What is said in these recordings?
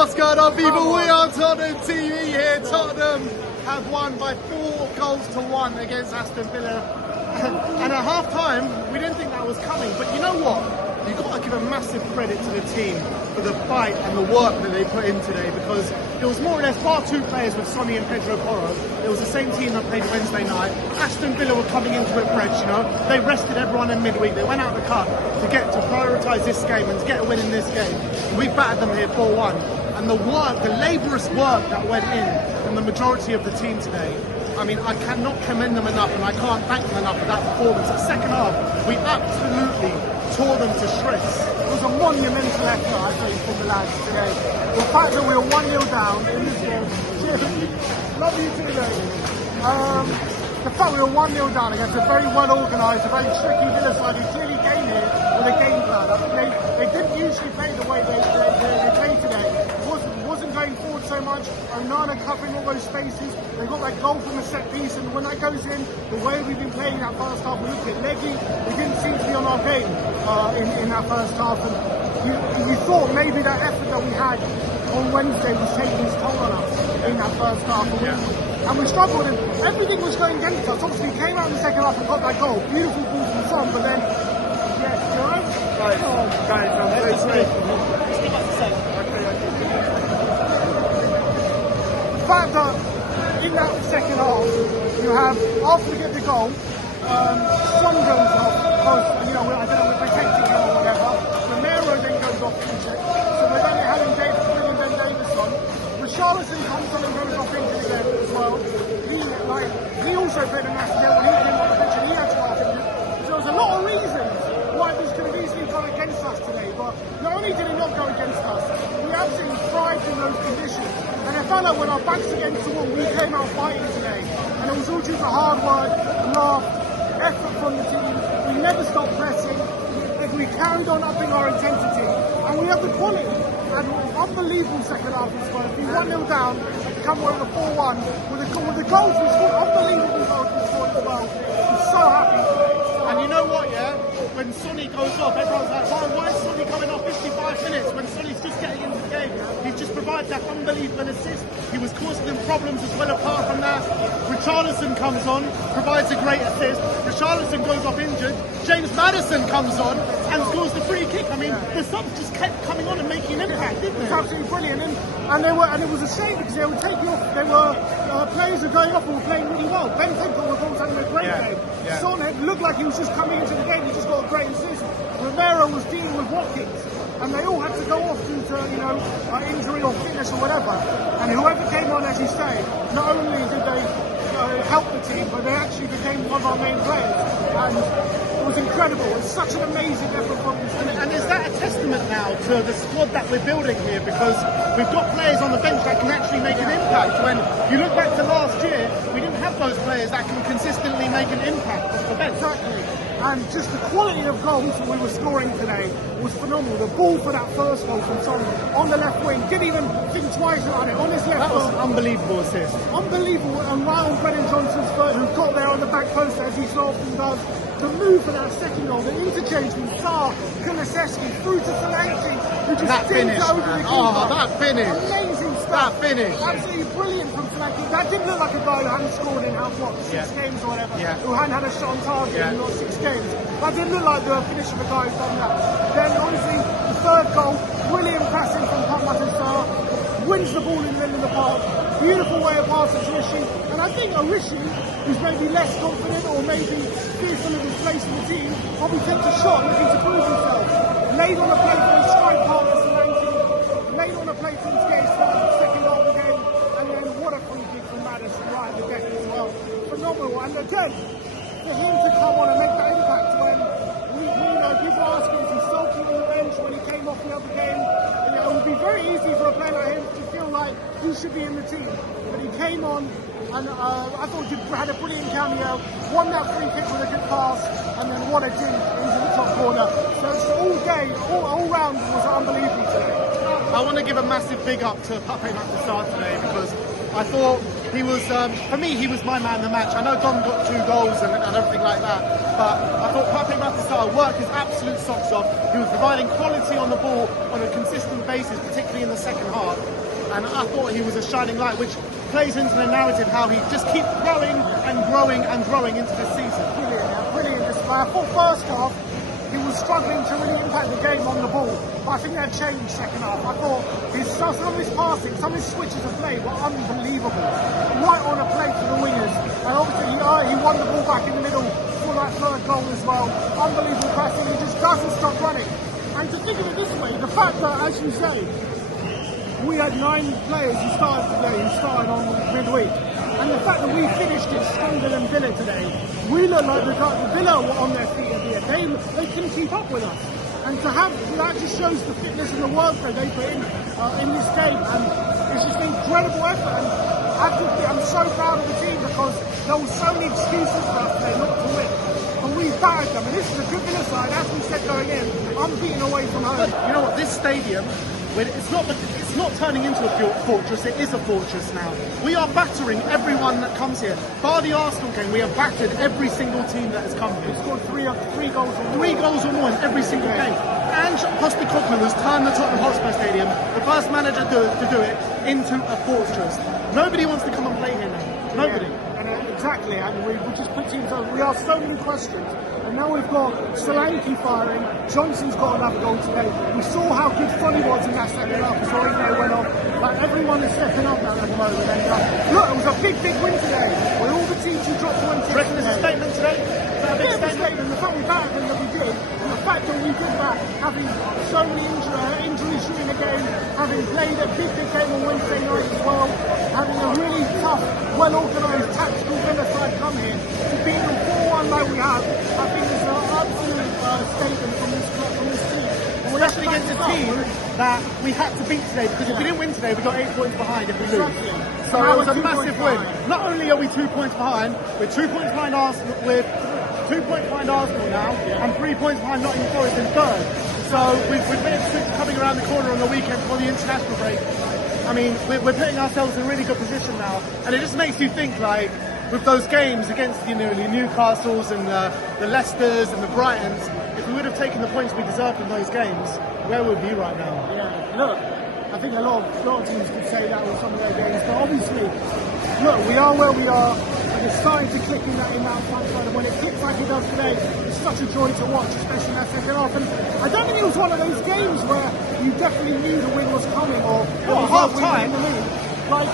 What's going on, people? We are Tottenham TV here. Tottenham have won by 4-1 against Aston Villa. And at half-time, we didn't think that was coming. But you know what? You've got to give a massive credit to the team for the fight and the work that they put in today, because it was more or less bar two players with Sonny and Pedro Porro. It was the same team that played Wednesday night. Aston Villa were coming into it fresh, you know. They rested everyone in midweek. They went out the cut to get to prioritise this game and to get a win in this game. We battered them here 4-1. And the work, the laborious work that went in from the majority of the team today, I mean, I cannot commend them enough, and I can't thank them enough for that performance. The second half, we absolutely tore them to shreds. It was a monumental effort, I think, from the lads today. The fact that we were 1-0 down in this game, love you too, mate. The fact we were 1-0 down against a very well organised, a very tricky Villa side who clearly came here with a game plan. I think they didn't usually play the way they played today. Wasn't going forward so much. Onana covering all those spaces. They got that goal from a set piece, and when that goes in, the way we've been playing that first half, we looked at Leggy. We didn't seem to be on our game in that first half, and you thought maybe that effort that we had on Wednesday was taking its toll on us in that first half. And we struggled, and everything was going against us. Obviously, we came out in the second half and got that goal. Beautiful ball from Son, but then, yes, you know? Guys, I'm very sorry. The fact that in that second half, you have, after we get the goal, Son goes off, because, you know, I don't know, we're protecting him or whatever. Romero then goes off injured, so we're then having bringing Ben Davis on. Richarlison comes on and goes off injured again as well. He also played a massive game when he came on the pitch and he had to go off injured. So there was a lot of reasons why this could have easily gone against us today, but not only did it not go against us, we absolutely thrived in those conditions. And I found out when our backs against the wall, we came out fighting today. And it was all due to hard work, love, effort from the team. We never stopped pressing. We carried on upping our intensity. And we have the quality. And unbelievable second half as well. We 1-0 down, come away with a 4-1. With the goals we scored, unbelievable goals we scored as well. I'm so happy. And you know what, yeah? When Sonny goes off, everyone's like, oh, why is Sonny coming off 55 minutes when Sonny's just getting into the game? He just provides that unbelievable assist. He was causing them problems as well apart from that. Richarlison comes on, provides a great assist. Richarlison goes off injured. James Maddison comes on and scores the free kick. I mean, the subs just kept coming on and making an impact, didn't they? It was absolutely brilliant. And it was a shame because they would take you off. They were players who were going off and were playing really well. Ben Tinker was also having a great game. Son looked like he was just coming into the game. He just got a great assist. Romero was dealing with Watkins, and they all had to go off due to injury or fitness or whatever. And whoever came on, as you say, not only did they help the team, but they actually became one of our main players. And it was incredible. It's such an amazing effort from this team. And is that a testament now to the squad that we're building here? Because we've got players on the bench that can actually make an impact. When you look back to last year, we didn't have those players that can consistently make an impact off the bench. Exactly. And just the quality of goals that we were scoring today was phenomenal. The ball for that first goal from Son on the left wing, didn't even think twice about it, on his left That was foot. an unbelievable assist. Unbelievable, and right on Brennan Johnson's foot, who got there on the back post as he so often does. The move for that second goal, the interchange from Sarr, Kulusevski through to Solanke, who just That finish, over man. the keeper. Oh, that finish. Amazing stuff. That finish. Absolutely brilliant from Solanke. That didn't look like a guy who hadn't scored in six games or whatever, who hadn't had a shot on target in 6 games. That didn't look like the finish of a guy who's done that. Then obviously the third goal, brilliant passing from Pape Matar Sarr, wins the ball in the middle of the park. Beautiful way of passing to Rishi. And I think Rishi, who's maybe less confident or maybe fearful of his place in the team, probably takes a shot looking to prove himself. Laid on a play for his strike partner Solanke, laid on a play for his game start the second half of the game, and then what a free kick from Maddison right at the deck as well. Phenomenal. And again, for him to come on and make that impact when people are asking, is he sulking on the bench when he came off the other game? It would be very easy for a player like him to feel like he should be in the team. But he came on, and I thought he had a brilliant cameo, won that free kick with a good pass, and then what a dink into the top corner. So it's all day, all round was unbelievable today. I want to give a massive big up to Pape Matar Sarr today, because I thought he was, for me, he was my man of the match. I know Dom got 2 goals and everything like that, but I thought Pape Matar Sarr worked his absolute socks off. He was providing quality on the ball on a consistent basis, particularly in the second half. And I thought he was a shining light, which plays into the narrative how he just keeps growing and growing and growing into this season. Brilliant display. I thought first half he was struggling to really impact the game on the ball, but I think that changed second half. I thought some of his passing, some of his switches of play were unbelievable. Right on a plate to the wingers, and obviously he won the ball back in the middle for that third goal as well. Unbelievable passing, he just doesn't stop running. And to think of it this way, the fact that, as you say, we had 9 players who started today, who started on midweek. And the fact that we finished it stronger than Villa today, we look like the Villa were on their feet at the end. They couldn't keep up with us. And to have that just shows the fitness and the work that they put in this game. And it's just an incredible effort. And I'm so proud of the team because there were so many excuses for us today not to win. And we battered them. And this is a good Villa side, as we said going in, unbeaten away from home. You know what, this stadium, it's not turning into a fortress, it is a fortress now. We are battering everyone that comes here. Bar the Arsenal game, we have battered every single team that has come here. We've scored 3 goals or more. 3 goals or more in every single game. And Postecoglou has turned the Tottenham Hotspur Stadium, the first manager to do it, into a fortress. Nobody wants to come and play here now. Nobody. Yeah, exactly, and we just put teams over. We asked so many questions. And now we've got Solanke firing, Johnson's got another goal today. We saw how good Funny was in that second half as Solanke went off. Like everyone is stepping up now at the moment. And look, it was a big win today. With all the teams who dropped 1 Do you reckon there's a statement today? A big statement. The fact we battered them that we did, and the fact that we did that, having so many injuries during the game, having played a big game on Wednesday night as well, having a really tough, well-organised, tactical Villa side come here, to beat them 4-1 like we have, I think it's an absolute statement from this team. Especially against a team that we had to beat today, because if we didn't win toay, we got 8 points behind if we lose. Exactly. So it was a massive win. Not only are we 2 points behind, we're 2 points behind Arsenal, we're 2 points behind Arsenal now, and 3 points behind Nottingham Forest in third. So we've been coming around the corner on the weekend for the international break. I mean, we're putting ourselves in a really good position now, and it just makes you think, like, with those games against the Newcastles and the Leicesters and the Brightons, if we would have taken the points we deserved in those games, where would we be right now? Yeah, look, I think a lot of teams could say that with some of their games, but obviously, look, we are where we are, and it's starting to click in that front side, and when it clicks like it does today, it's such a joy to watch, especially in that second half. And I don't think it was one of those games where you definitely knew the win was coming, or half time. Like,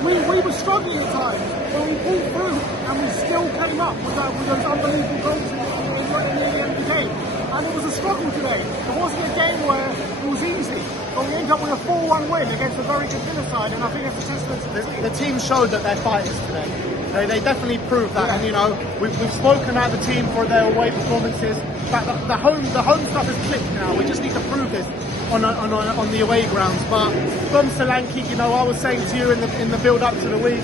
we were struggling at times, but we pulled through, and we still came up with those unbelievable goals in the end of the game. And it was a struggle today. It wasn't a game where it was easy, but we ended up with a 4-1 win against a very good Villa side, and I think it's a testament to the team. The team showed that they're fighters today. They definitely proved that, and we've spoken at the team for their away performances. But the home stuff has clicked now. We just need to prove this on the away grounds. But from Solanke, I was saying to you in the build up to the week,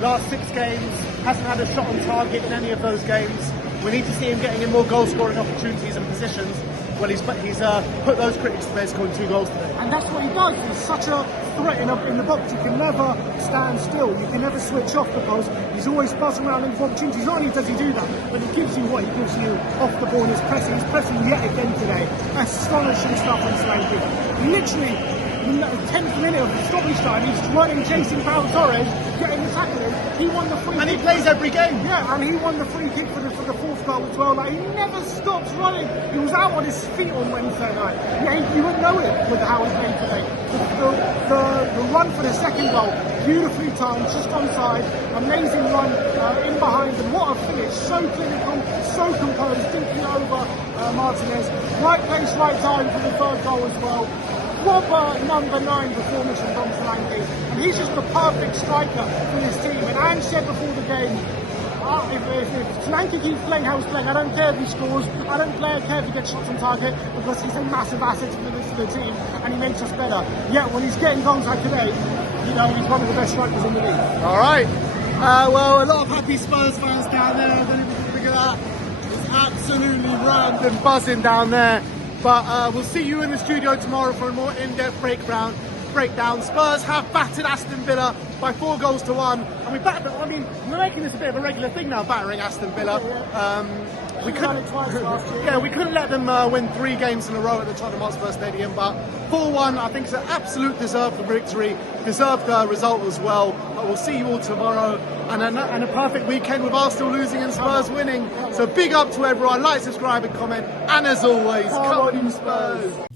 last 6 games hasn't had a shot on target in any of those games. We need to see him getting in more goal scoring opportunities and positions. Well, he's put those critics to bed, scoring 2 goals today. And that's what he does. He's such a threat in the box. You can never stand still. You can never switch off because he's always buzzing around looking for opportunities. Not only does he do that, but he gives you what he gives you off the ball. He's pressing yet again today. Astonishing stuff on Solanke. Literally, in the 10th minute of the stoppage time, he's running, chasing Pape Torres, getting the tackle in. He won the free kick. And he plays every game. Yeah, and he won the free kick for the 4th goal as well. Like, he never stops running. He was out on his feet on Wednesday night. Yeah, you wouldn't know it with how he played today. The run for the 2nd goal, beautifully timed, just onside. Amazing run in behind him. What a finish. So clinical, so composed, thinking over Martinez. Right place, right time for the 3rd goal as well. Proper number 9 performance from Dom Solanke, and he's just the perfect striker for his team. And Ange said before the game, if Solanke keeps playing how he's playing, I don't care if he scores, I don't care if he gets shots on target, because he's a massive asset to the team, and he makes us better. Yet when he's getting goals like today, he's one of the best strikers in the league. All right. Well, a lot of happy Spurs fans down there. I don't even think of that. It's absolutely rammed and buzzing down there. But we'll see you in the studio tomorrow for a more in-depth breakdown breakdown. Spurs have battered Aston Villa by 4 goals to 1, and we're making this a bit of a regular thing now, battering Aston Villa. We couldn't twice last year. Yeah, we couldn't let them win 3 games in a row at the Tottenham Hotspur Stadium, but 4-1, I think it's an absolute deserved victory, deserved result as well. But we'll see you all tomorrow, and a perfect weekend with Arsenal losing and Spurs winning. So big up to everyone, like, subscribe and comment, and as always, come on you Spurs!